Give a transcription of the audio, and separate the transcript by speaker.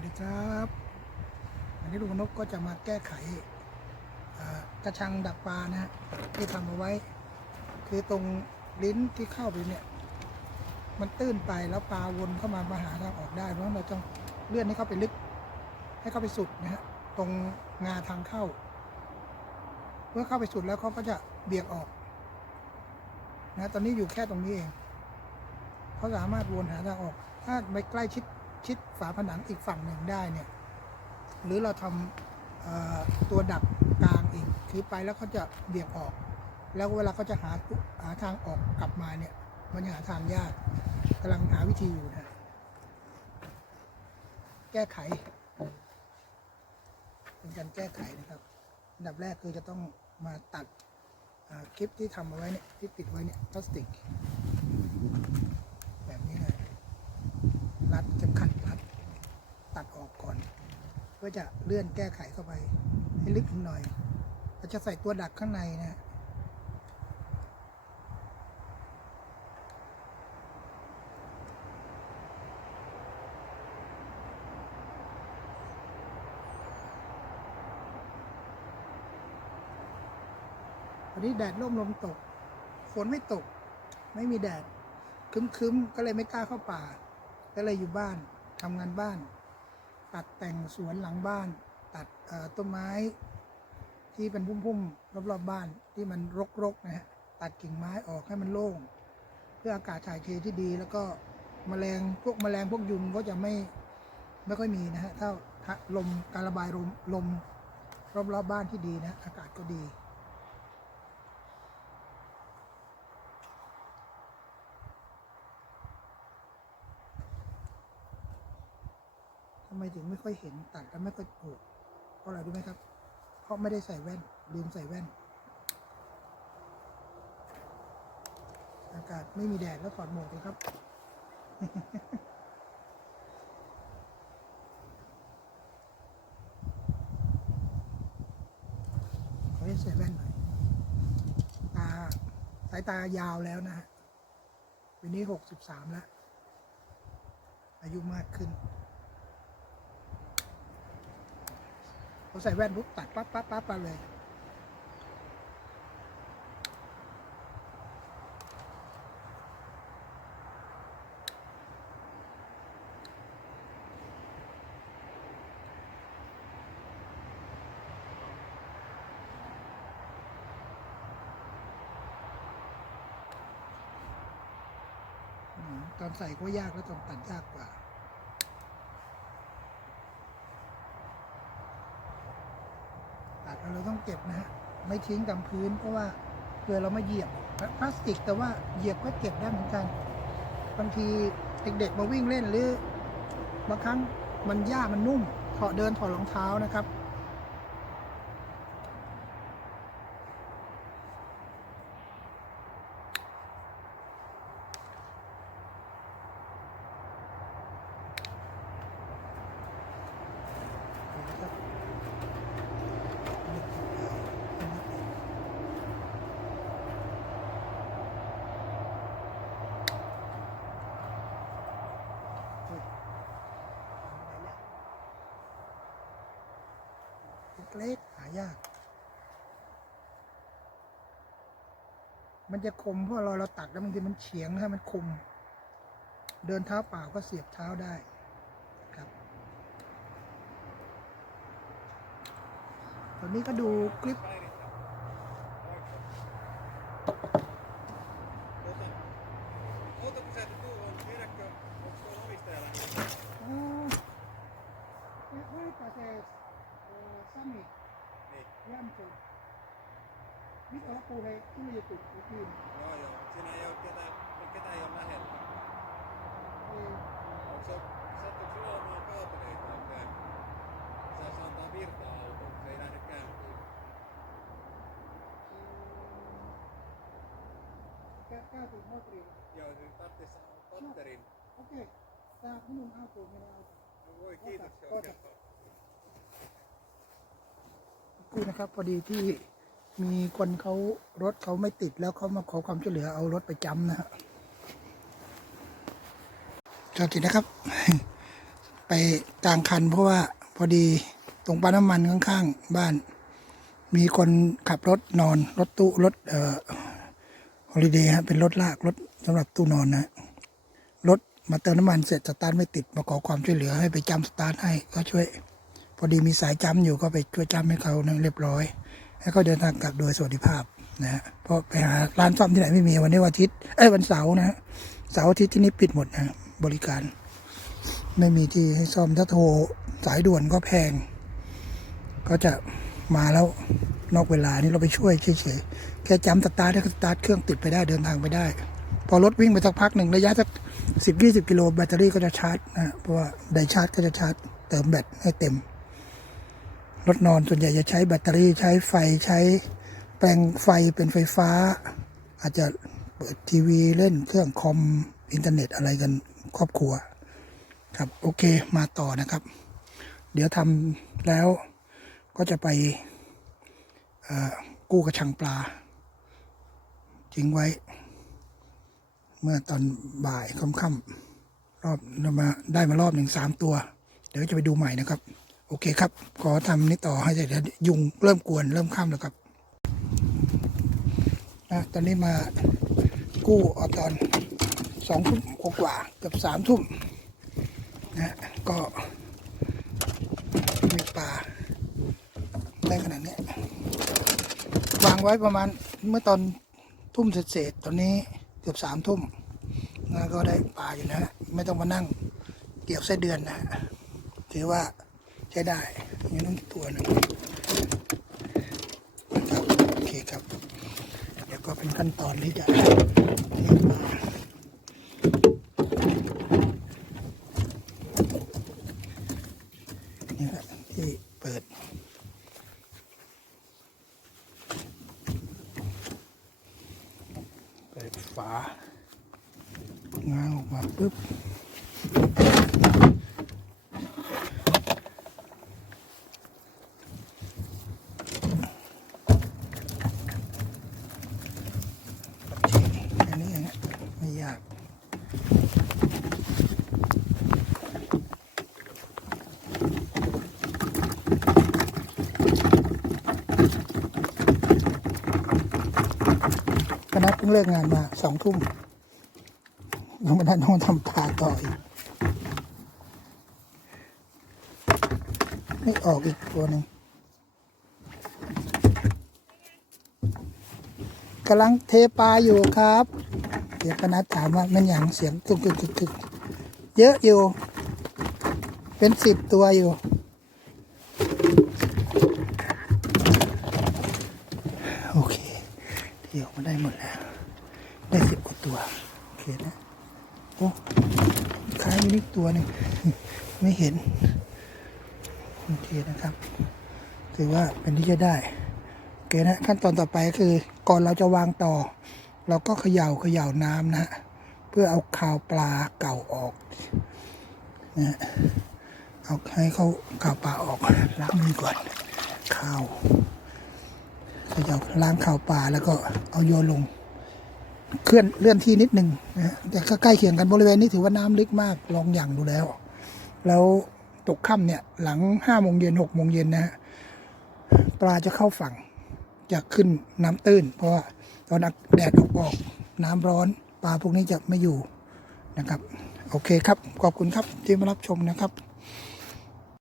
Speaker 1: วัสดีครับวันนี้ลุงนกก็จะมาแก้ไขกระชังดักปลานะฮะที่ทำเอาไว้ คือตรงลิ้นที่เข้าไปเนี่ย มันตื้นไปแล้วปลาวนเข้ามามาหาทางออกได้เพราะเราต้องเลื่อนให้เข้าไปลึก ให้เข้าไปสุดนะฮะตรงงาทางเข้า เมื่อเข้าไปสุดแล้วเขาก็จะเบี่ยงออกนะตอนนี้อยู่แค่ตรงนี้เองเขาสามารถวนหาทางออก ถ้าไปใกล้ชิด ชิดฝาผนังอีกฝั่งหนึ่งได้เนี่ยหรือเราทำตัวดักกลางอีกคือไปแล้วเขาจะเบี่ยงออก แล้วเวลาเขาจะหาหาทางออกกลับมาเนี่ยมันจะหาทางยากกำลังหาวิธีอยู่นะแก้ไข เป็นการแก้ไขนะครับอันดับแรกคือจะต้องมาตัดคลิปที่ทำเอาไว้เนี่ยที่ปิดไว้เนี่ยพลาสติก รัดเข็มขัดรัดตัดออกก่อน เพื่อจะเลื่อนแก้ไขเข้าไป ให้ลึกหน่อยเราจะใส่ตัวดักข้างในนะวันนี้แดดร่มลมตก ฝนไม่ตก ไม่มีแดดคึ้มๆ ก็เลยไม่กล้าเข้าป่า ก็เลยอยู่บ้านทำงานบ้าน ตัดแต่งสวนหลังบ้าน ตัดต้นไม้ที่เป็นพุ่มๆรอบๆบ้านที่มันรกๆนะฮะตัดกิ่งไม้ออกให้มันโล่ง เพื่ออากาศถ่ายเทที่ดี แล้วก็แมลงพวกแมลงพวกยุงก็จะไม่ไม่ค่อยมีนะฮะถ้าถ้าลมการระบายลมลมรอบๆบ้านที่ดีนะอากาศก็ดี ไมถึงไม่ค่อยเห็นตัดแล้วไม่ค่อยโอ้เพราะอะไรรู้ไหมครับ เพราะไม่ได้ใส่แว่นลืมใส่แว่น อากาศไม่มีแดดแล้วถอดหมวกเลยครับขอให้ใส่แว่นหน่อยตาสายตายาวแล้วนะฮะปีนี้หกสิบสามแล้วอายุมากขึ้น พอใส่แว่นปุ๊บตัดปั๊บปั๊บปั๊บไปเลย ตอนใส่ก็ยากแล้วตอนตัดยากกว่า ตัดแล้ว เราต้องเก็บนะฮะไม่ทิ้งตามพื้นเพราะว่าเผื่อเรามาเหยียบพลาสติกแต่ว่าเหยียบก็เก็บได้เหมือนกันบางทีเด็กๆมาวิ่งเล่นหรือบางครั้งมันหญ้ามันนุ่มถอดเดินถอดรองเท้านะครับ เล็กๆ หายาก มันจะคมเพราะเราเราตัดแล้วบางทีมันเฉียงนะฮะมันคม เดินเท้าเปล่าก็เสียบเท้าได้ครับ ตอนนี้ก็ดูคลิป Nyt on puhe suljettu kiinni.
Speaker 2: Joo, joo. Siinä ei ole ketään, ketään ei ole lähellä.
Speaker 1: Ei,
Speaker 2: Onko se, sattuuko sulla olemaan kaapeleita, että saisi antaa virtaa autoon, kun se ei lähde käyntiin?
Speaker 1: kä- käyty moottori.
Speaker 2: Joo, niin tarvitsisi sanoa patterin.
Speaker 1: Okei, tää minun auto menee auto.
Speaker 2: No voi, kiitos.
Speaker 1: Ota, ota.
Speaker 2: Joo,
Speaker 1: คือนะครับพอดีที่ มีคนเขารถเขาไม่ติดแล้วเขามาขอความช่วยเหลือเอารถไปจำนะฮะสวัสดีนะครับ ไปกลางคันเพราะว่าพอดีตรงปั๊มน้ำมันข้างๆ บ้าน มีคนขับรถนอน รถตู้รถเอ่อฮอลิเดย์ฮะเป็นรถลากรถสำหรับตู้นอนนะรถมาเติมน้ำมันเสร็จสตาร์ทไม่ติดมาขอความช่วยเหลือให้ไปจำสตาร์ทให้ก็ช่วย พอดีมีสายจำอยู่ก็ไปช่วยจำให้เขานะเรียบร้อย ให้เขาเดินทางกลับโดยสวัสดิภาพนะฮะเพราะไปหาร้านซ่อมที่ไหนไม่มีวันนี้วันอาทิตย์เอ้ยวันเสาร์นะฮะเสาร์อาทิตย์ที่นี่ปิดหมดนะบริการ ไม่มีที่ให้ซ่อมถ้าโทรสายด่วนก็แพง ก็จะมาแล้วนอกเวลานี่เราไปช่วยเฉยๆแค่จำสตาร์ทให้สตาร์ทเครื่องติดไปได้เดินทางไปได้ พอรถวิ่งไปสักพักหนึ่งระยะสักสิบยี่สิบกิโลแบตเตอรี่ก็จะชาร์จนะเพราะว่าไดชาร์จก็จะชาร์จเติมแบตให้เต็ม รถนอนส่วนใหญ่จะใช้แบตเตอรี่ใช้ไฟใช้แปลงไฟเป็นไฟฟ้า อาจจะเปิดทีวีเล่นเครื่องคอมอินเทอร์เน็ตอะไรกันครอบครัว ครับโอเคมาต่อนะครับ เดี๋ยวทำแล้วก็จะไปกู้กระชังปลาทิ้งไว้ เมื่อตอนบ่ายค่ำๆรอบมาได้มารอบหนึ่งสามตัว เดี๋ยวจะไปดูใหม่นะครับ โอเคครับ ขอทำนี้ต่อให้เสร็จแล้วยุงเริ่มกวนเริ่มค่ำแล้วครับนะตอนนี้มากู้เอาตอนสองทุ่มกว่าเกือบสามทุ่มนะก็มีปลาได้ขนาดนี้วางไว้ประมาณเมื่อตอนทุ่มเศษตอนนี้เกือบสามทุ่มนะก็ได้ปลาอยู่นะ ไม่ต้องมานั่งเกี่ยวไส้นเดือนนะถือว่า ใช้ได้อย่างนี้ต้องตัวหนึงครับโอเคครับ เดี๋ยวก็เป็นขั้นตอนที่จะเทมานี่แหละที่เปิดเปิดฝาง้างออกมาปุ๊บ แค่นี้เองอะไม่ยาก คณะเพิ่งเลิกงานมาสองทุ่มยังไม่ได้ต้องทำปลาต่ออีกไม่ออกอีกตัวหนึ่งกำลังเทปลาอยู่ครับเดี๋ยวคณะถามว่ามันอย่างเสียงตึกตึกตึกตึกเยอะอยู่ เป็นสิบตัวอยู่ โอเคเที่ยวมาได้หมดแล้ว ได้สิบกว่าตัว โอเคนะโอ้คล้ายมีนิดตัวหนึ่งไม่เห็นโอเคนะครับ ถือว่าเป็นที่จะได้โอเคนะขั้นตอนต่อไปก็คือก่อนเราจะวางต่อ เราก็เขย่าเขย่าน้ำนะฮะเพื่อเอาคาวปลาเก่าออกนะฮะเอาให้เขาคาวปลาออกล้างมือก่อนคาวเขย่าล้างคาวปลาแล้วก็เอาโยนลง เคลื่อนเลื่อนที่นิดหนึ่งนะแต่ก็ใกล้เคียงกันบริเวณนี้ถือว่าน้ำลึกมากลองอย่างดูแล้ว แล้วตกค่ำเนี่ยหลังห้าโมงเย็นหกโมงเย็นนะฮะปลาจะเข้าฝั่งจะขึ้นน้ำตื้น เพราะว่าตอนแดดออกออกน้ำร้อน ปลาพวกนี้จะไม่อยู่นะครับ โอเคครับ ขอบคุณครับที่มารับชมนะครับ